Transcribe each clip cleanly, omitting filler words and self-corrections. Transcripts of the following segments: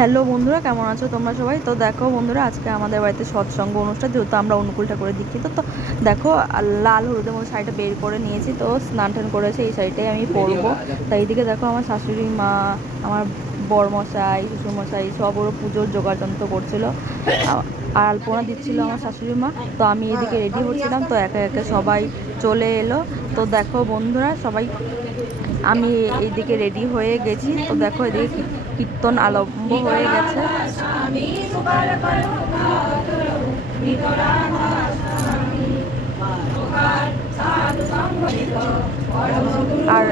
Hello বন্ধুরা, কেমন আছো তোমরা সবাই? তো দেখো বন্ধুরা, আজকে আমাদের বাড়িতে সৎসঙ্গ অনুষ্ঠান, যেহেতু আমরা অনুকূল ঠাকুরের দীক্ষিত। তো দেখো, লাল হলুদের মতো শাড়িটা বের করে নিয়েছি, তো স্নান টান করেছে, এই শাড়িটাই আমি পরবো। তাই এইদিকে দেখো, আমার শাশুড়ি মা, আমার বরমশাই, শ্বশুরমশাই সব ওরা পুজোর জোগাড়যন্ত্র করছিল, আর আলপনা দিচ্ছিল আমার শাশুড়ি মা। তো আমি এদিকে রেডি হচ্ছিলাম, তো একে একে সবাই চলে এলো। তো দেখো বন্ধুরা, সবাই আমি এইদিকে রেডি হয়ে গেছি। তো দেখো, এদিকে কীর্তন আরম্ভ হয়ে গেছে। আর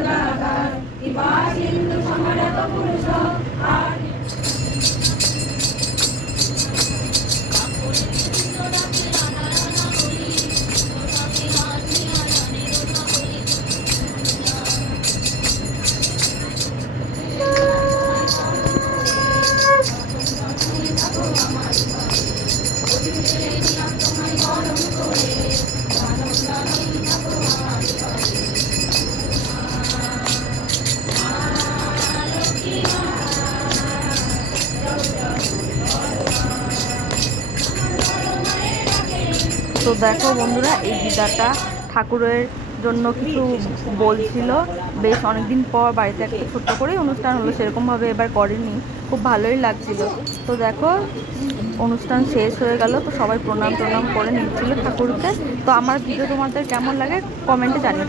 তো দেখো বন্ধুরা, এই গীতাটা ঠাকুরের জন্য কিছু বলছিল। বেশ অনেকদিন পর বাড়িতে একটা ছোট্ট করেই অনুষ্ঠান হলো, সেরকমভাবে এবার করেনি, খুব ভালোই লাগছিল। তো দেখো, অনুষ্ঠান শেষ হয়ে গেল, তো সবাই প্রণাম টনাম করে নিচ্ছিল ঠাকুরকে। তো আমার ভিডিও তোমাদের কেমন লাগে কমেন্টে জানিও।